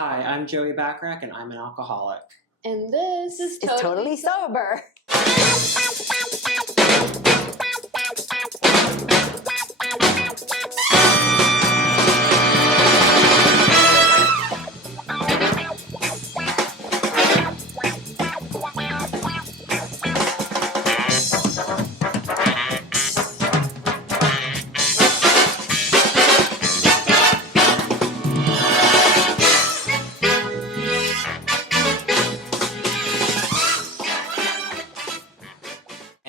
Hi, I'm Joey Bachrach, and I'm an alcoholic. And this is totally sober.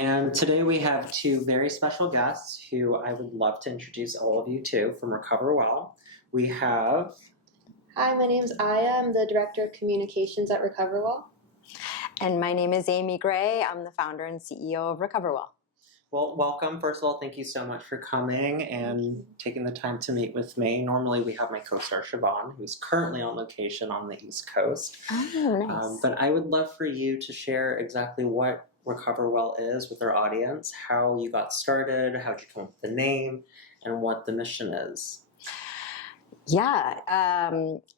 And today we have two very special guests who I would love to introduce all of you to from RecoverWell. We have... Hi, my name is Aya. I'm the Director of Communications at RecoverWell. And my name is Amee Gray. I'm the founder and CEO of RecoverWell. Well, welcome. First of all, thank you so much for coming and taking the time to meet with me. Normally we have my co-star Siobhan, who's currently on location on the East Coast. Oh, nice. But I would love for you to share exactly what RecoverWell is with our audience, how you got started, how'd you come up with the name, and what the mission is. Yeah,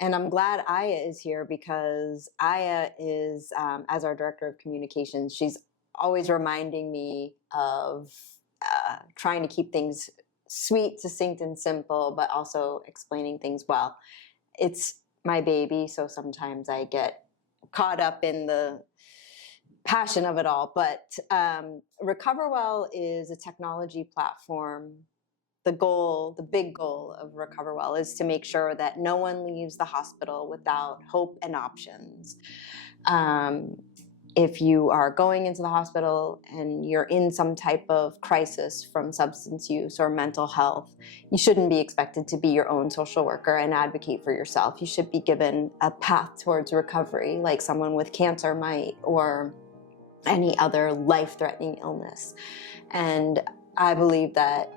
and I'm glad Aya is here because Aya is, as our Director of Communications, she's always reminding me of trying to keep things sweet, succinct, and simple, but also explaining things well. It's my baby, so sometimes I get caught up in the passion of it all. But RecoverWell is a technology platform. The big goal of RecoverWell is to make sure that no one leaves the hospital without hope and options. If you are going into the hospital and you're in some type of crisis from substance use or mental health, you shouldn't be expected to be your own social worker and advocate for yourself. You should be given a path towards recovery like someone with cancer might, or any other life-threatening illness. And I believe that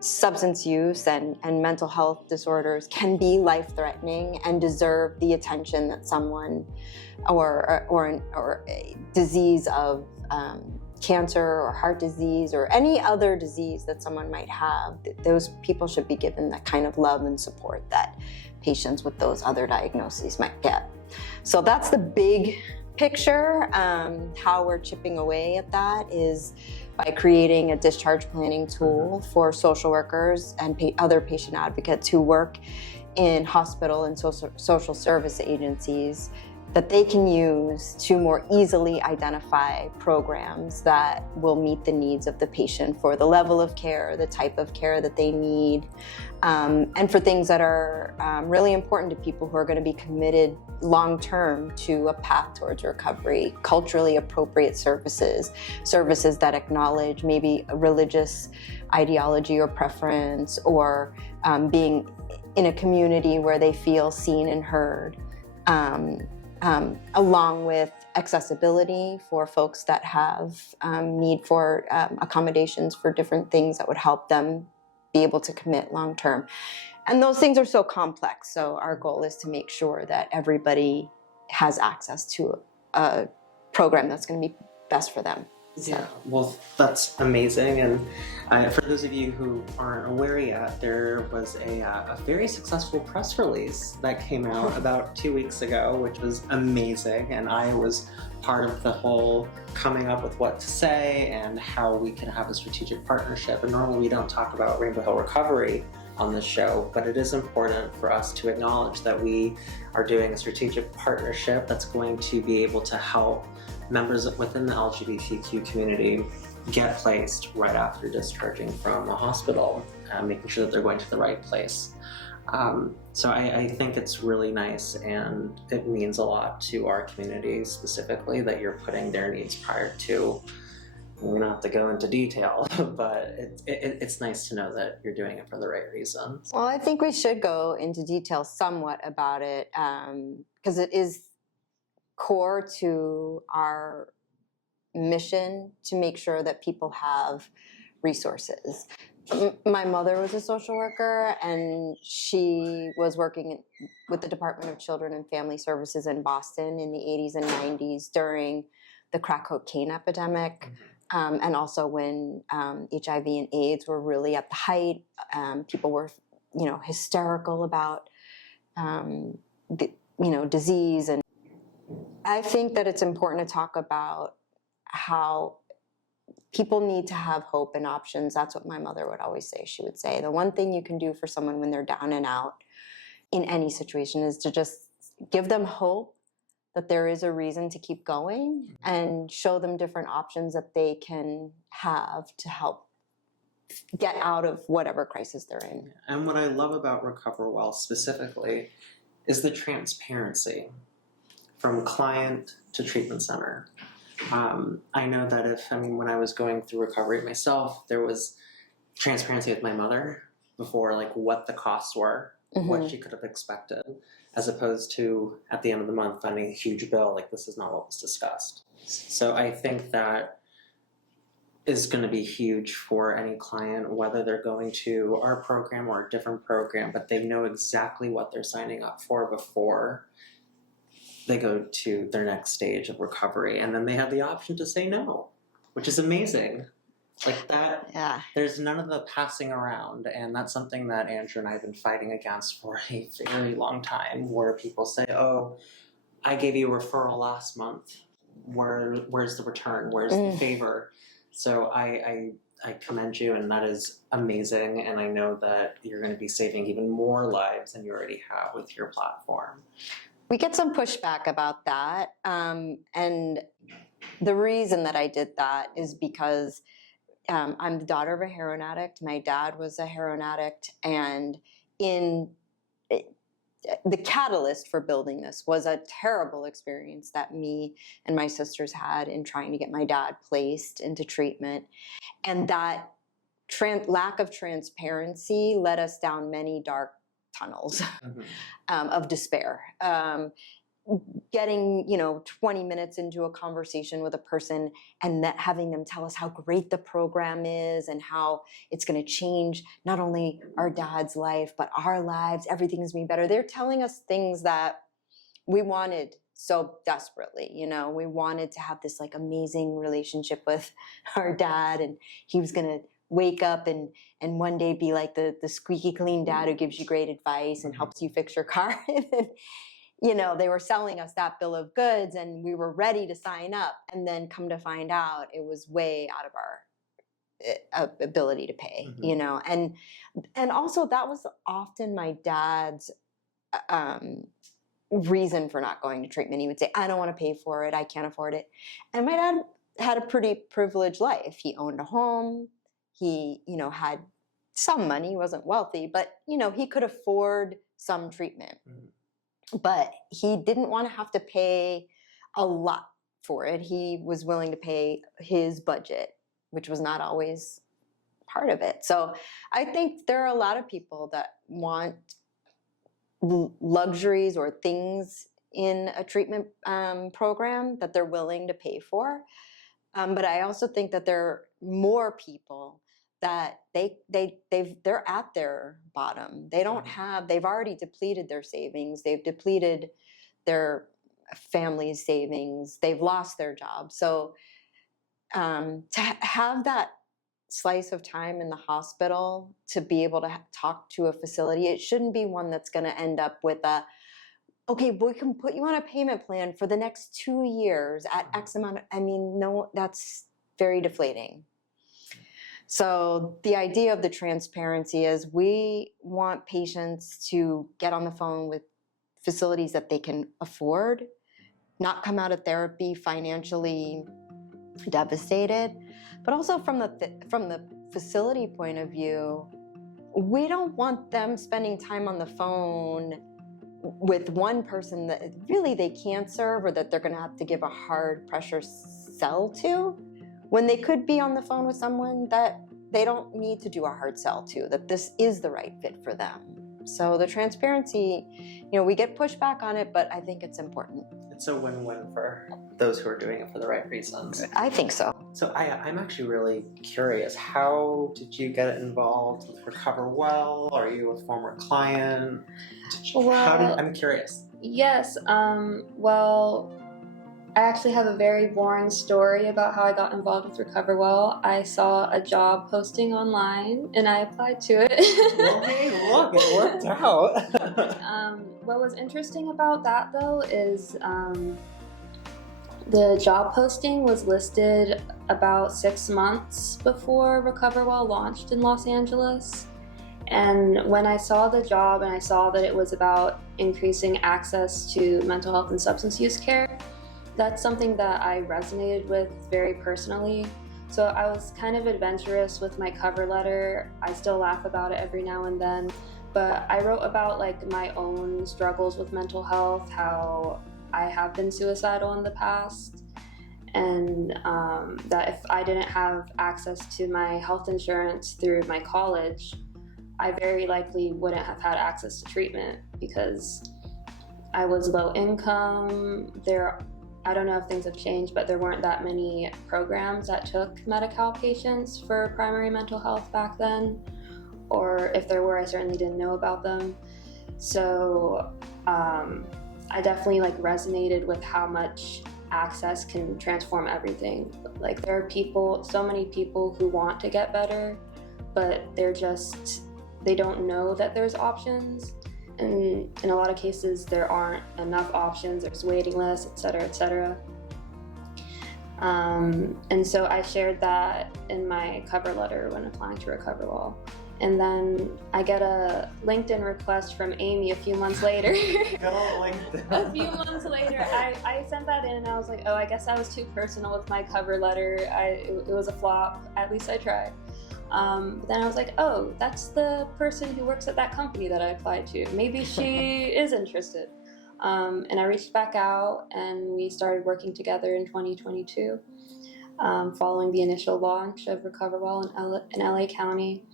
substance use and mental health disorders can be life-threatening and deserve the attention that someone or a disease of cancer or heart disease or any other disease that someone might have. Those people should be given that kind of love and support that patients with those other diagnoses might get. So that's the big picture. How we're chipping away at that is by creating a discharge planning tool for social workers and other patient advocates who work in hospital and social service agencies that they can use to more easily identify programs that will meet the needs of the patient for the level of care, the type of care that they need, and for things that are really important to people who are going to be committed long-term to a path towards recovery, culturally appropriate services that acknowledge maybe a religious ideology or preference, or being in a community where they feel seen and heard. Along with accessibility for folks that have need for accommodations for different things that would help them be able to commit long term. And those things are so complex. So our goal is to make sure that everybody has access to a program that's going to be best for them. So. Yeah, well, that's amazing. And for those of you who aren't aware yet, there was a very successful press release that came out about 2 weeks ago, which was amazing. And I was part of the whole coming up with what to say and how we can have a strategic partnership. And normally we don't talk about Rainbow Hill Recovery on this show, but it is important for us to acknowledge that we are doing a strategic partnership that's going to be able to help members within the LGBTQ community get placed right after discharging from a hospital, making sure that they're going to the right place. So I think it's really nice, and it means a lot to our community specifically that you're putting their needs prior to. We don't have to go into detail, but it's nice to know that you're doing it for the right reasons. Well, I think we should go into detail somewhat about it, because it is core to our mission to make sure that people have resources. My mother was a social worker, and she was working with the Department of Children and Family Services in Boston in the 80s and 90s during the crack cocaine epidemic, and also when HIV and AIDS were really at the height. People were, hysterical about disease. And I think that it's important to talk about how people need to have hope and options. That's what my mother would always say. She would say, the one thing you can do for someone when they're down and out in any situation is to just give them hope that there is a reason to keep going, and show them different options that they can have to help get out of whatever crisis they're in. And what I love about RecoverWell specifically is the transparency from client to treatment center. I know that when I was going through recovery myself, there was transparency with my mother before, like what the costs were, what she could have expected, as opposed to at the end of the month finding a huge bill, like this is not what was discussed. So I think that is going to be huge for any client, whether they're going to our program or a different program, but they know exactly what they're signing up for before they go to their next stage of recovery. And then they have the option to say no, which is amazing. Like that, Yeah. There's none of the passing around. And that's something that Andrew and I have been fighting against for a very long time, where people say, oh, I gave you a referral last month. Where's the return? Where's the favor? So I commend you, and that is amazing. And I know that you're going to be saving even more lives than you already have with your platform. We get some pushback about that. And the reason that I did that is because I'm the daughter of a heroin addict. My dad was a heroin addict. And the catalyst for building this was a terrible experience that me and my sisters had in trying to get my dad placed into treatment. And that lack of transparency led us down many dark tunnels of despair. Getting 20 minutes into a conversation with a person and having them tell us how great the program is and how it's going to change not only our dad's life but our lives, everything's going to be better. They're telling us things that we wanted so desperately. We wanted to have this like amazing relationship with our dad, and he was going to wake up and one day be like the squeaky clean dad who gives you great advice and helps you fix your car. They were selling us that bill of goods, and we were ready to sign up, and then come to find out it was way out of our ability to pay. And also that was often my dad's reason for not going to treatment. He would say, I don't want to pay for it, I can't afford it. And my dad had a pretty privileged life. He owned a home. He, had some money. He wasn't wealthy, but, he could afford some treatment. But he didn't want to have to pay a lot for it. He was willing to pay his budget, which was not always part of it. So I think there are a lot of people that want luxuries or things in a treatment program that they're willing to pay for. But I also think that there are more people that they're at their bottom. They don't have, they've already depleted their savings. They've depleted their family's savings. They've lost their job. So to have that slice of time in the hospital to be able to talk to a facility, it shouldn't be one that's going to end up with okay, we can put you on a payment plan for the next 2 years at X amount. No, that's very deflating. So the idea of the transparency is we want patients to get on the phone with facilities that they can afford, not come out of therapy financially devastated, but also from the facility point of view, we don't want them spending time on the phone with one person that really they can't serve, or that they're going to have to give a hard pressure sell to, when they could be on the phone with someone that they don't need to do a hard sell to, that this is the right fit for them. So the transparency, we get pushback on it, but I think it's important. It's a win-win for those who are doing it for the right reasons. I think so. So I'm actually really curious. How did you get involved with RecoverWell? Are you a former client? I'm curious. Yes. Well, I actually have a very boring story about how I got involved with RecoverWell. I saw a job posting online and I applied to it. Well, hey, look, it worked out. What was interesting about that though is the job posting was listed about 6 months before RecoverWell launched in Los Angeles. And when I saw the job and I saw that it was about increasing access to mental health and substance use care, that's something that I resonated with very personally. So I was kind of adventurous with my cover letter. I still laugh about it every now and then, but I wrote about like my own struggles with mental health, how I have been suicidal in the past, and that if I didn't have access to my health insurance through my college, I very likely wouldn't have had access to treatment because I was low income. I don't know if things have changed, but there weren't that many programs that took Medi-Cal patients for primary mental health back then, or if there were, I certainly didn't know about them. So I definitely like resonated with how much access can transform everything. Like there are people, so many people who want to get better, but they don't know that there's options. And in a lot of cases, there aren't enough options, there's waiting lists, et cetera, et cetera. And so I shared that in my cover letter when applying to RecoverWell. And then I get a LinkedIn request from Amee a few months later. A few months later, I sent that in and I was like, oh, I guess I was too personal with my cover letter. It was a flop, at least I tried. But then I was like, oh, that's the person who works at that company that I applied to. Maybe she is interested. And I reached back out and we started working together in 2022, following the initial launch of RecoverWell in LA County.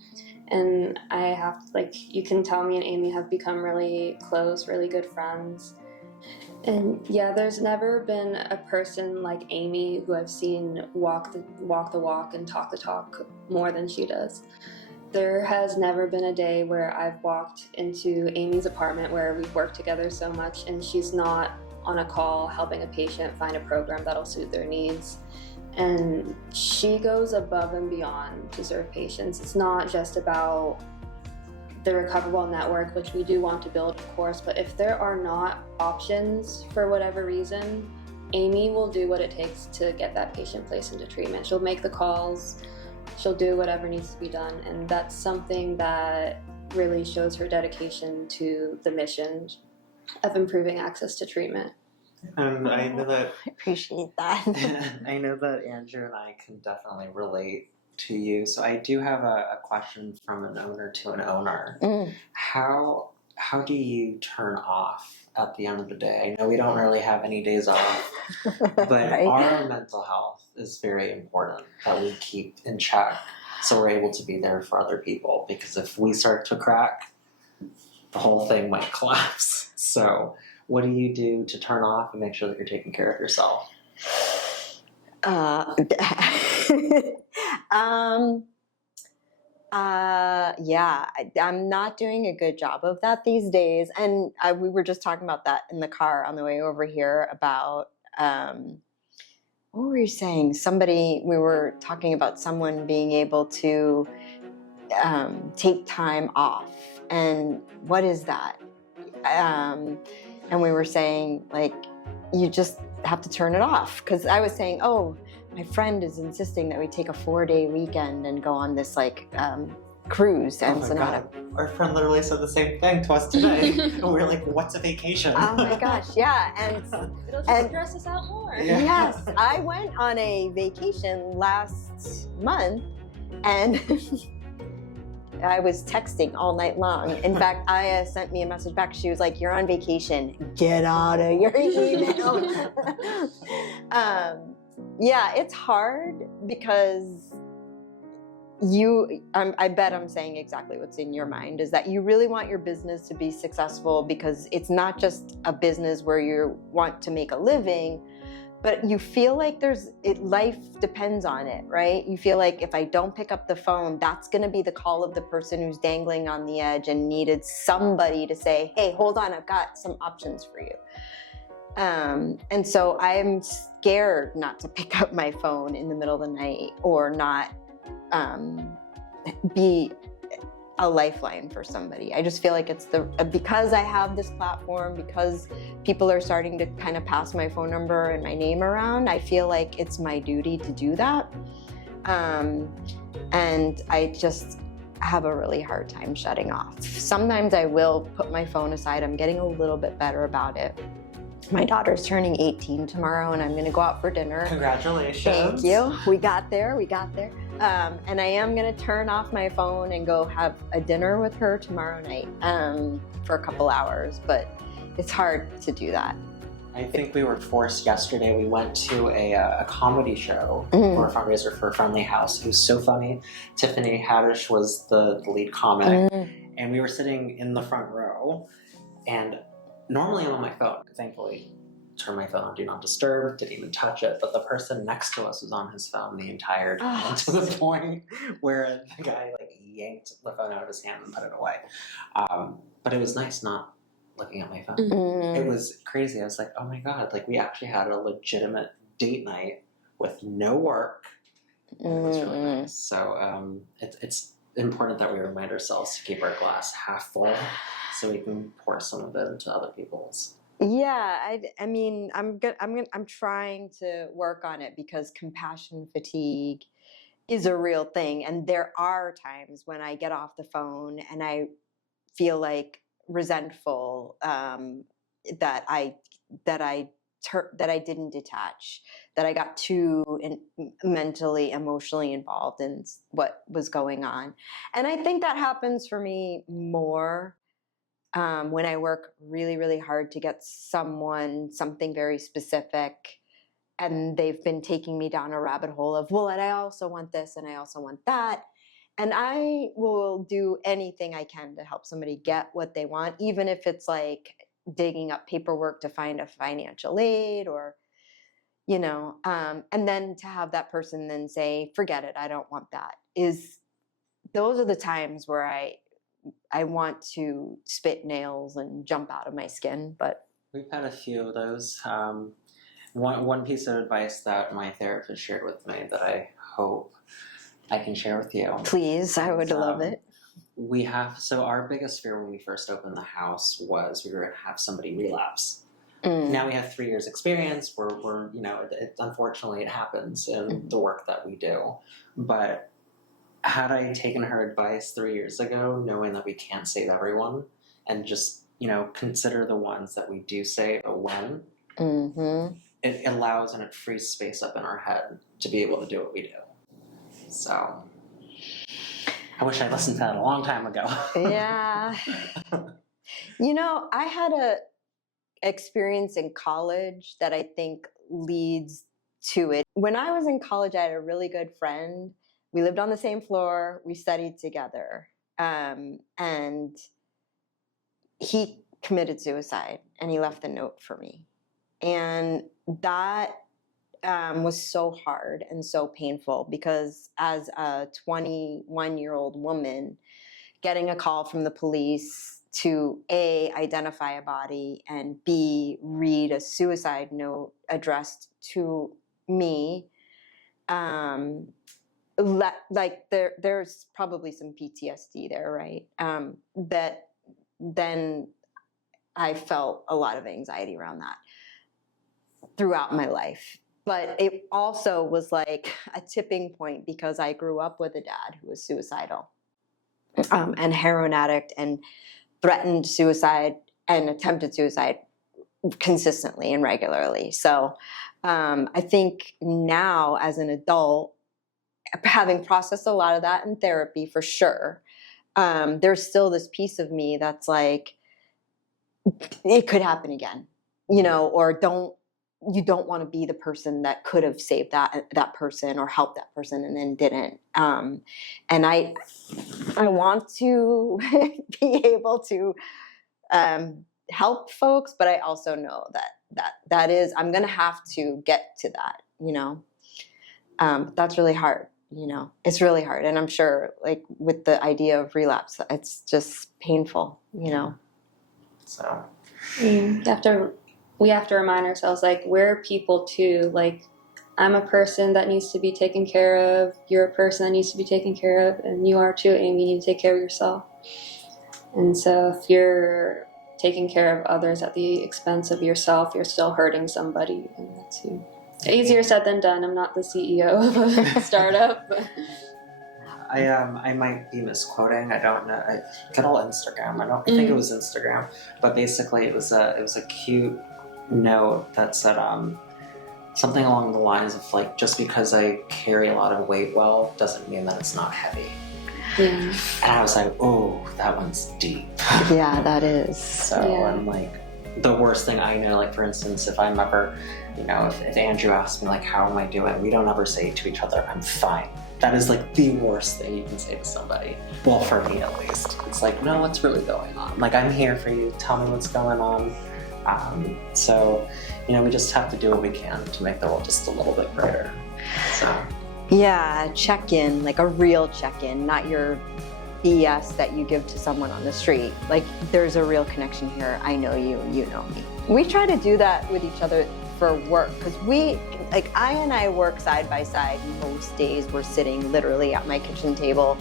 And I have, like, you can tell me and Amee have become really close, really good friends. And yeah, there's never been a person like Amee who I've seen walk the walk and talk the talk more than she does. There has never been a day where I've walked into Amee's apartment where we've worked together so much and she's not on a call helping a patient find a program that'll suit their needs. And she goes above and beyond to serve patients. It's not just about the RecoverWell network, which we do want to build, of course, but if there are not options for whatever reason, Amee will do what it takes to get that patient placed into treatment. She'll make the calls, she'll do whatever needs to be done, and that's something that really shows her dedication to the mission of improving access to treatment. And I know that I appreciate that. I know that Andrew and I can definitely relate to you. So I do have a question from an owner to an owner. How do you turn off at the end of the day? I know we don't really have any days off, but Right. Our mental health is very important that we keep in check so we're able to be there for other people, because if we start to crack, the whole thing might collapse. So what do you do to turn off and make sure that you're taking care of yourself? Yeah, I'm not doing a good job of that these days. And we were just talking about that in the car on the way over here about, what were you saying? We were talking about someone being able to take time off. And what is that? And we were saying, like, you just have to turn it off. Because I was saying, oh, my friend is insisting that we take a 4-day weekend and go on this cruise. And oh my God. Our friend literally said the same thing to us today. And we were like, what's a vacation? Oh my gosh, yeah. And it'll just stress us out more. Yeah. Yes, I went on a vacation last month and I was texting all night long. In fact, Aya sent me a message back. She was like, you're on vacation. Get out of your email. Yeah, it's hard because I bet I'm saying exactly what's in your mind, is that you really want your business to be successful, because it's not just a business where you want to make a living, but you feel like life depends on it, right? You feel like if I don't pick up the phone, that's going to be the call of the person who's dangling on the edge and needed somebody to say, hey, hold on, I've got some options for you. And so I'm scared not to pick up my phone in the middle of the night or not be a lifeline for somebody. I just feel like it's because I have this platform, because people are starting to kind of pass my phone number and my name around, I feel like it's my duty to do that. And I just have a really hard time shutting off. Sometimes I will put my phone aside. I'm getting a little bit better about it. My daughter's turning 18 tomorrow, and I'm going to go out for dinner. Congratulations. Thank you. We got there. And I am going to turn off my phone and go have a dinner with her tomorrow night for a couple hours, but it's hard to do that. I think we were forced yesterday. We went to a comedy show for a fundraiser for Friendly House. It was so funny. Tiffany Haddish was the lead comic, and we were sitting in the front row, and normally I'm on my phone. Thankfully, turned my phone on Do Not Disturb, didn't even touch it, but the person next to us was on his phone the entire time, to the point where the guy yanked the phone out of his hand and put it away. But it was nice not looking at my phone. It was crazy. I was like, oh my God, we actually had a legitimate date night with no work. It was really nice. So it's important that we remind ourselves to keep our glass half full so we can pour some of it into other people's. Yeah, I mean, I'm trying to work on it, because compassion fatigue is a real thing, and there are times when I get off the phone and I feel resentful that I didn't detach, that I got too mentally, emotionally involved in what was going on, and I think that happens for me more when I work really, really hard to get someone something very specific, and they've been taking me down a rabbit hole of, well, and I also want this and I also want that. And I will do anything I can to help somebody get what they want, even if it's digging up paperwork to find a financial aid or, and then to have that person then say, forget it, I don't want that. Those are the times where I want to spit nails and jump out of my skin, but we've had a few of those. One piece of advice that my therapist shared with me that I hope I can share with you. Please, I would love it. So our biggest fear when we first opened the house was we were going to have somebody relapse. Now we have 3 years experience. We're unfortunately it happens in the work that we do. But had I taken her advice 3 years ago, knowing that we can't save everyone, and just, consider the ones that we do save a win, it allows and it frees space up in our head to be able to do what we do. So I wish I listened to that a long time ago. Yeah. I had a experience in college that I think leads to it. When I was in college, I had a really good friend. We lived on the same floor. We studied together. And he committed suicide, and he left a note for me. And that was so hard and so painful, because as a 21-year-old woman, getting a call from the police to A, identify a body, and B, read a suicide note addressed to me, there's probably some PTSD there, right? That then I felt a lot of anxiety around that throughout my life. But it also was a tipping point, because I grew up with a dad who was suicidal, and heroin addict, and threatened suicide and attempted suicide consistently and regularly. So I think now, as an adult, having processed a lot of that in therapy for sure, there's still this piece of me that's it could happen again, or you don't want to be the person that could have saved that person or helped that person and then didn't. And I want to be able to help folks, but I also know that is, I'm going to have to get to that, that's really hard, it's really hard. And I'm sure with the idea of relapse, it's just painful, So you have to we have to remind ourselves, like, we're people too. Like, I'm a person that needs to be taken care of. You're a person that needs to be taken care of. And you are too, Amee. You need to take care of yourself. And so if you're taking care of others at the expense of yourself, you're still hurting somebody. And that's easier said than done. I'm not the CEO of a startup. But. I might be misquoting. I don't know. Good old Instagram. I think it was Instagram, but basically it was a cute note that said something along the lines of like, just because I carry a lot of weight well doesn't mean that it's not heavy. Yeah. And I was like, oh, that one's deep. Yeah, that is. So I'm like, the worst thing I know, like for instance, if I'm ever, if Andrew asks me like, how am I doing? We don't ever say to each other, I'm fine. That is like the worst thing you can say to somebody. Well, for me at least. It's like, no, what's really going on? Like, I'm here for you. Tell me what's going on. So, we just have to do what we can to make the world just a little bit brighter. So. Yeah, check-in, like a real check-in, not your BS that you give to someone on the street. Like, there's a real connection here. I know you, you know me. We try to do that with each other for work, because Aya and I work side by side. Most days we're sitting literally at my kitchen table,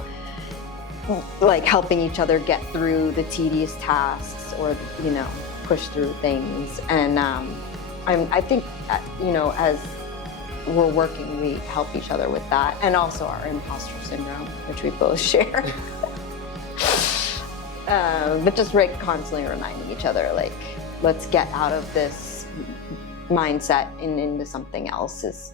like helping each other get through the tedious tasks or, push through things. And I think, as we're working, we help each other with that. And also our imposter syndrome, which we both share. But just constantly reminding each other, like, let's get out of this mindset and into something else.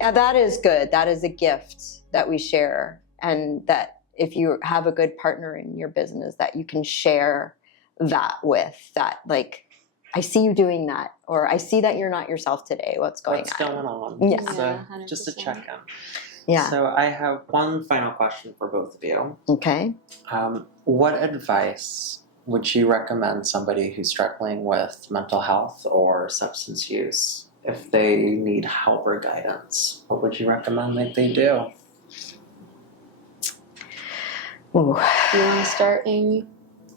That is good. That is a gift that we share. And that if you have a good partner in your business that you can share that with, that like, I see you doing that, or I see that you're not yourself today. What's going on? Yeah. So just to check in. Yeah. So I have one final question for both of you. Okay. What advice would you recommend somebody who's struggling with mental health or substance use if they need help or guidance? What would you recommend that they do? Ooh. Do you want to start, Amee?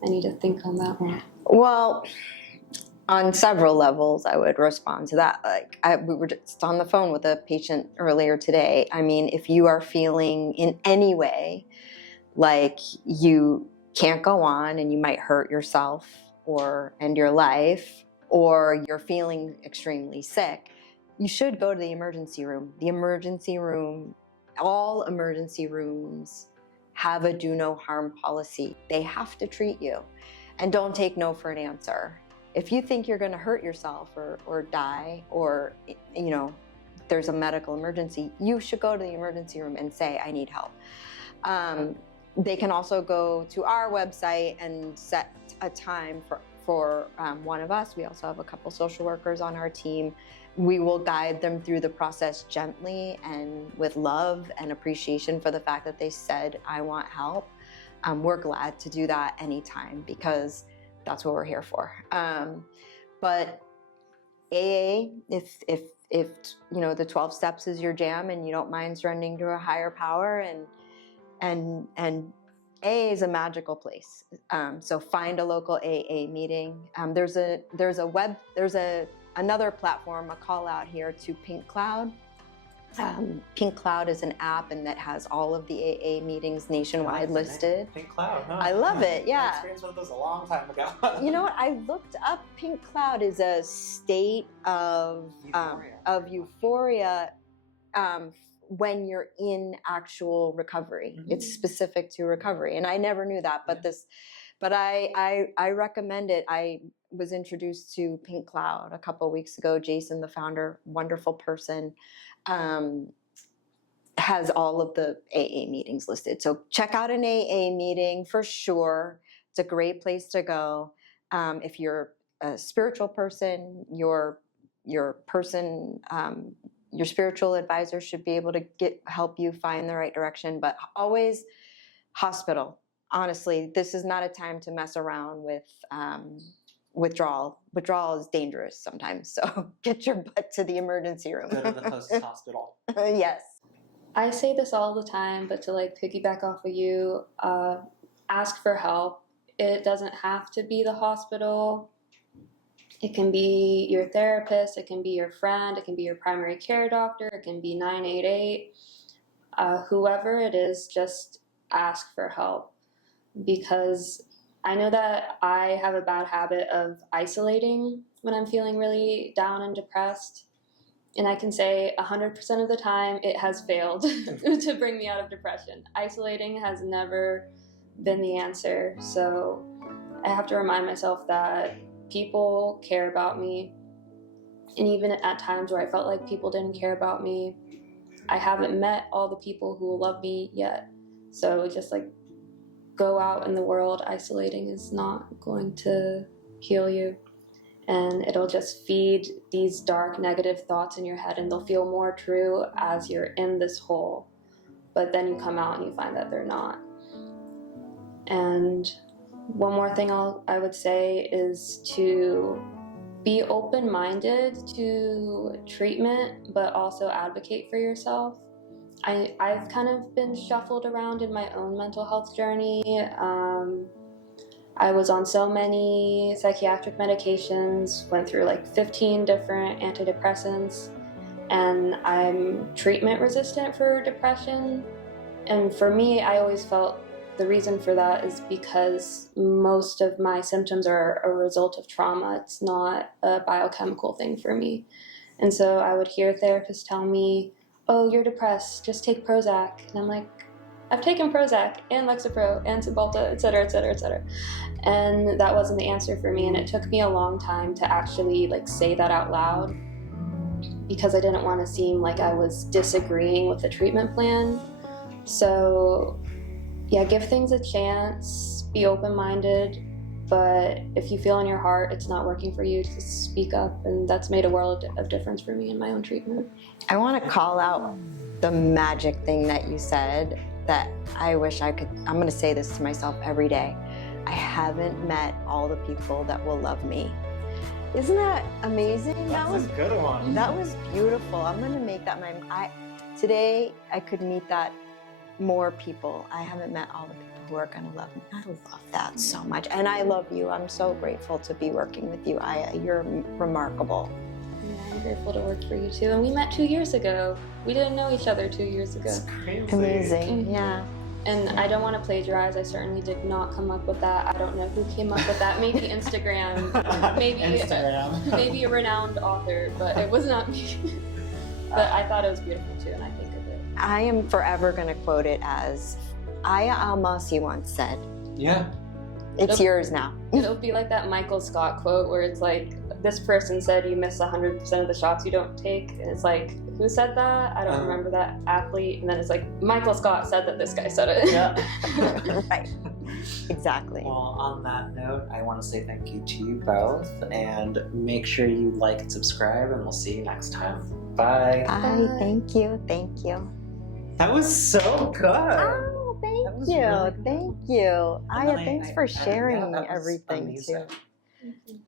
I need to think on that one. Well, on several levels, I would respond to that. Like, we were just on the phone with a patient earlier today. I mean, if you are feeling in any way like you can't go on and you might hurt yourself or end your life, or you're feeling extremely sick, you should go to the emergency room. The emergency room, all emergency rooms have a do no harm policy. They have to treat you, and don't take no for an answer. If you think you're going to hurt yourself or die, or there's a medical emergency, you should go to the emergency room and say, I need help. They can also go to our website and set a time for one of us. We also have a couple social workers on our team. We will guide them through the process gently and with love and appreciation for the fact that they said, I want help. We're glad to do that anytime, because that's what we're here for. But AA, if the 12 steps is your jam and you don't mind surrendering to a higher power, and AA is a magical place. So find a local AA meeting. There's another platform, a call out here to Pink Cloud. Pink Cloud is an app, and that has all of the AA meetings nationwide listed. Pink Cloud, huh? I love it, yeah. I experienced one of those a long time ago. You know what? I looked up. Pink Cloud is a state of euphoria when you're in actual recovery. Mm-hmm. It's specific to recovery, and I never knew that. But I recommend it. I was introduced to Pink Cloud a couple of weeks ago. Jason, the founder, wonderful person, has all of the AA meetings listed. So check out an AA meeting for sure. It's a great place to go. If you're a spiritual person, your spiritual advisor should be able to help you find the right direction. But always hospital. Honestly, this is not a time to mess around with withdrawal. Withdrawal is dangerous sometimes, so get your butt to the emergency room. Go to the closest hospital. Yes. I say this all the time, but to piggyback off of you, ask for help. It doesn't have to be the hospital. It can be your therapist, it can be your friend, it can be your primary care doctor, it can be 988. Whoever it is, just ask for help, because I know that I have a bad habit of isolating when I'm feeling really down and depressed. And I can say 100% of the time it has failed to bring me out of depression. Isolating has never been the answer. So I have to remind myself that people care about me. And even at times where I felt like people didn't care about me, I haven't met all the people who will love me yet. So just like go out in the world. Isolating is not going to heal you. And it'll just feed these dark, negative thoughts in your head, and they'll feel more true as you're in this hole. But then you come out and you find that they're not. And one more thing I would say is to be open-minded to treatment, but also advocate for yourself. I've kind of been shuffled around in my own mental health journey. I was on so many psychiatric medications, went through like 15 different antidepressants, and I'm treatment resistant for depression. And for me, I always felt the reason for that is because most of my symptoms are a result of trauma. It's not a biochemical thing for me. And so I would hear therapists tell me, oh, you're depressed, just take Prozac. And I'm like, I've taken Prozac and Lexapro and Cymbalta, et cetera, et cetera, et cetera. And that wasn't the answer for me. And it took me a long time to actually like say that out loud, because I didn't want to seem like I was disagreeing with the treatment plan. So yeah, give things a chance, be open-minded, but if you feel in your heart it's not working for you, just speak up. And that's made a world of difference for me in my own treatment. I want to call out the magic thing that you said that I wish I could. I'm going to say this to myself every day. I haven't met all the people that will love me. Isn't that amazing? That's a good one. That was beautiful. I'm going to make that today I could meet that more people. I haven't met all the people who are going to love me. I love that so much. And I love you. I'm so grateful to be working with you, Aya. You're remarkable. Yeah, I'm grateful to work for you too. And we met 2 years ago. We didn't know each other 2 years ago. That's crazy. Amazing. Mm-hmm. Yeah. And I don't want to plagiarize. I certainly did not come up with that. I don't know who came up with that. Maybe Instagram. Maybe a renowned author, but it was not me. But I thought it was beautiful too, and I think of it. I am forever going to quote it as Aya Almasi once said. Yeah. It's yours now. It'll be like that Michael Scott quote where it's like, this person said you miss 100% of the shots you don't take. And it's like, who said that? I don't remember that athlete. And then it's like, Michael Scott said that this guy said it. Yeah. Right. Exactly. Well, on that note, I want to say thank you to you both, and make sure you like and subscribe, and we'll see you next time. Bye. Bye. Thank you. Thank you. That was so good. Oh, thank you. Really thank you. And Aya, then thanks for sharing that was everything amazing. too.